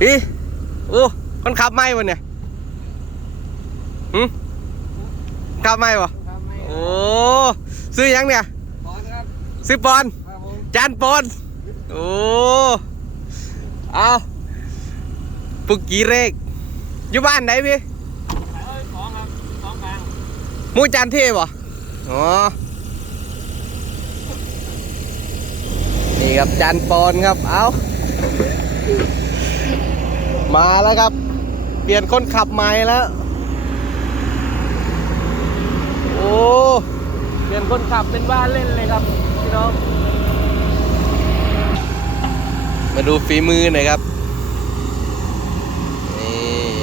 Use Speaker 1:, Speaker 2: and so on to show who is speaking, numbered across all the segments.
Speaker 1: พี่โอ้คนขับไม่วะเนี่ยหืมขับไม่วะ
Speaker 2: ครับไม่
Speaker 1: โอ้ซื้อยังเนี่ย
Speaker 2: บอลครับ
Speaker 1: ซื้อปอน
Speaker 2: ครับผม
Speaker 1: จานปอนโอ้เอาปุกกี้เรกอยู่บ้านไหนพี่
Speaker 2: เอ้ยของครับของกลาง
Speaker 1: หมูจานเทพเหรออ๋อ นี่ครับจานปอนครับ เอา มาแล้วครับ เปลี่ยนคนขับใหม่แล้ว โอ้ เปลี่ยนคนขับเป็นบ้านเล่นเลยครับ พี่น้อง มาดูฝีมือหน่อยครับ นี่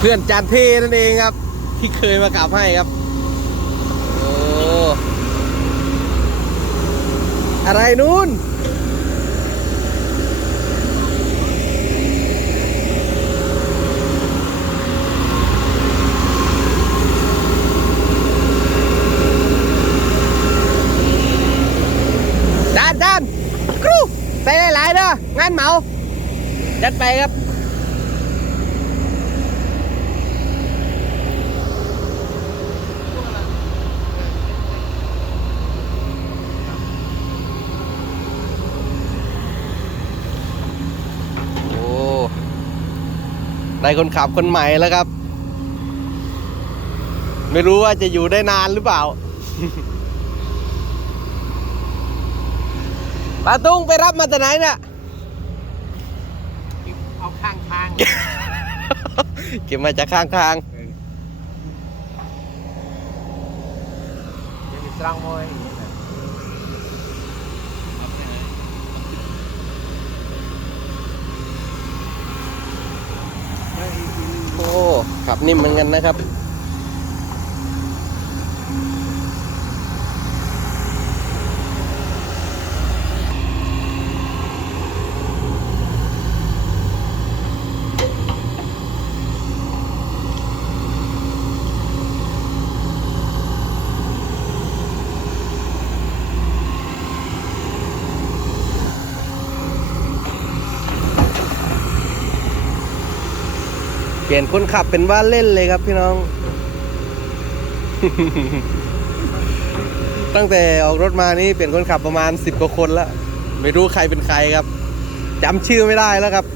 Speaker 1: เพื่อนจานเทนั่นเองครับ ที่เคยมาขับให้ครับโอ้อะไรนู้นด้านด้านครูใส่หลายๆเด้องานเหมา จัดไปครับ โอ้ ได้คนขับคนใหม่แล้วครับ ไม่รู้ว่าจะอยู่ได้นานหรือเปล่าปาตุ้งไปรับมาจากไหนเนี่ย
Speaker 2: เอาข้างทาง
Speaker 1: เก็บมาจากข้างทาง
Speaker 2: จะมีตรังมวย
Speaker 1: โอ้ ขั บนิ่มเหมือนกันนะครับ เปลี่ยนคนขับเป็นว่าเล่นเลยครับพี่น้อง ตั้งแต่ออกรถมานี่เปลี่ยนคนขับประมาณสิบกว่าคนแล้วไม่รู้ใครเป็นใครครับจำชื่อไม่ได้แล้วครับ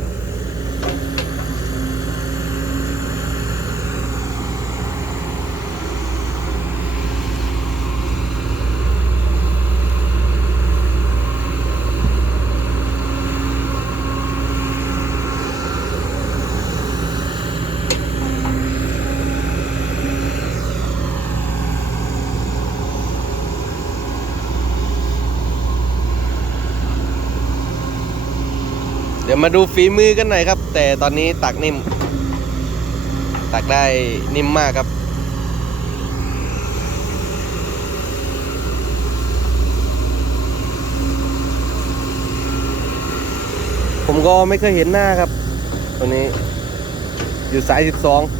Speaker 1: เดี๋ยวมาดูฝีมือกันหน่อยครับ แต่ตอนนี้ตักนิ่ม ตักได้นิ่มมากครับผมก็ไม่เคยเห็นหน้าครับ ตัวนี้อยู่สาย 12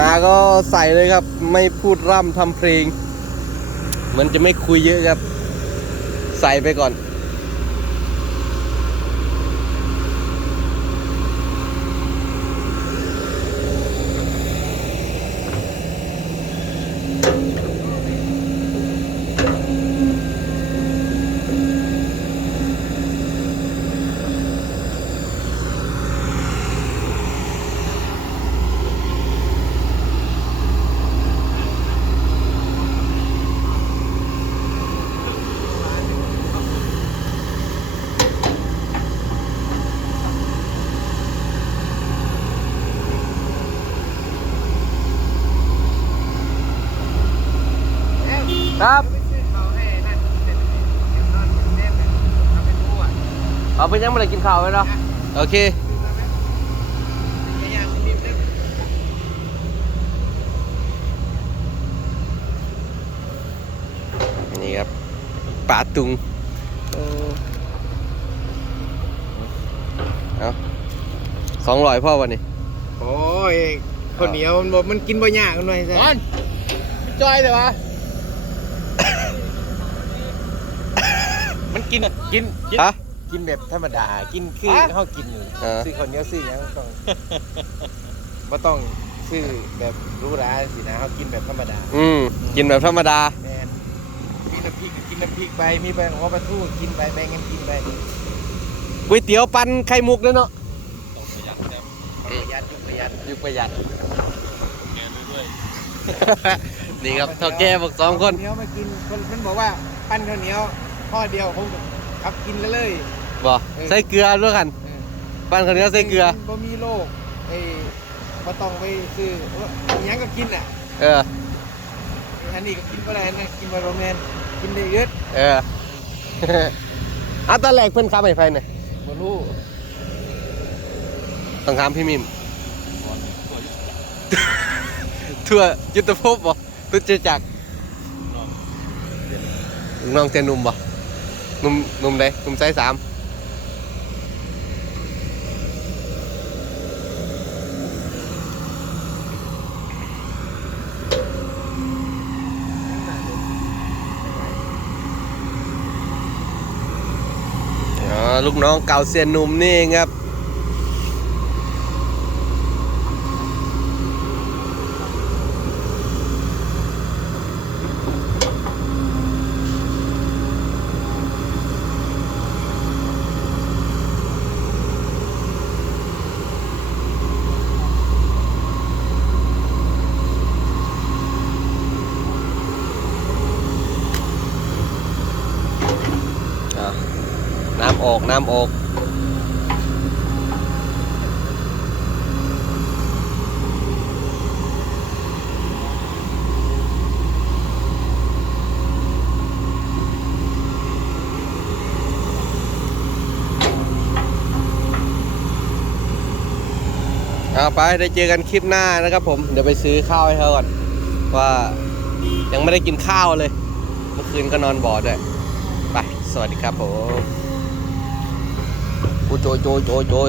Speaker 1: มาก็ใส่เลยครับ ไม่พูดร่ำทำเพลง มันจะไม่คุยเยอะครับ ใส่ไปก่อน ครับ
Speaker 2: ไม่ซื้อเขาให้นั่นเสร็จเดี๋ยวนอนเสร็จเสร็จ
Speaker 1: เอาไปยังไม่ได้กินข้าวไว้เนาะโอเคนี่ครับป่าตุงโอ้เอาสองร้อยพ่อวันนี้
Speaker 3: โอ้ยคนเหนียวมันบอกมันกินบ่ยากกันหน่อยซะ
Speaker 2: บอลจอยเลยวะ
Speaker 3: มันกินกินกิน
Speaker 1: ฮะ
Speaker 3: กินแบบธรรมดา กินคือเฮากินอยู่
Speaker 1: เออ
Speaker 3: ซื้อคนเหนียวซื้อหยังบ่ต้องบ่ต้องซื้อแบบหรู้ราสินะเฮากินแบบธรรมดา
Speaker 1: อืมกินแบบธรรมดา
Speaker 3: แม่นมีน้ำพริกก็กินน้ำพริกไปมีไปหัวปลาทูกินไปแบ่งกันกินไป
Speaker 1: ก๋วยเตี๋ยวปันไข่มุกด้วยเนาะ
Speaker 3: ประหยัดยุประหยัด
Speaker 1: ยุคประหยัด นี่ครับเท่าแก่บอกสองคน
Speaker 3: ข้าวเหนียวมากินคนเพิ่นบอกว่าปั้นข้าวเหนียวข้อเดียวคง ครับกินแล้วเลย
Speaker 1: บอกใส่เกลือด้วยกัน
Speaker 3: เออ
Speaker 1: ปันคนนี้ใส่เกลือ
Speaker 3: บ่มีโรคไอ้บ่ต้องไปซื้อเอ้ออิหยังก็กินอะ
Speaker 1: เออ
Speaker 3: อันนี้ก็กินบ่ได้อันนั้นกินบ่โรแมนกินได้เยอะ
Speaker 1: เออเอาตอนแรกเพิ่นขับให้ไฟเนี่ย
Speaker 3: บ่รู้
Speaker 1: ต้องถามพี่มิม ทั่วยุทธภพบ่ตุจจักรลูกน้องเจนุ่มบ่ หนุ่มหนุ่มใดหนุ่มไซส์สามลูกน้องเก่าเซียนหนุ่มนี่เองครับ อะน้ำ ออกน้ำออกเอาไปได้เจอกันคลิปหน้านะครับผม เดี๋ยวไปซื้อข้าวให้เขาก่อน ว่ายังไม่ได้กินข้าวเลย เมื่อคืนก็นอนบ่อด้วย ไป สวัสดีครับผม โอ้โจยโจยโจยโจย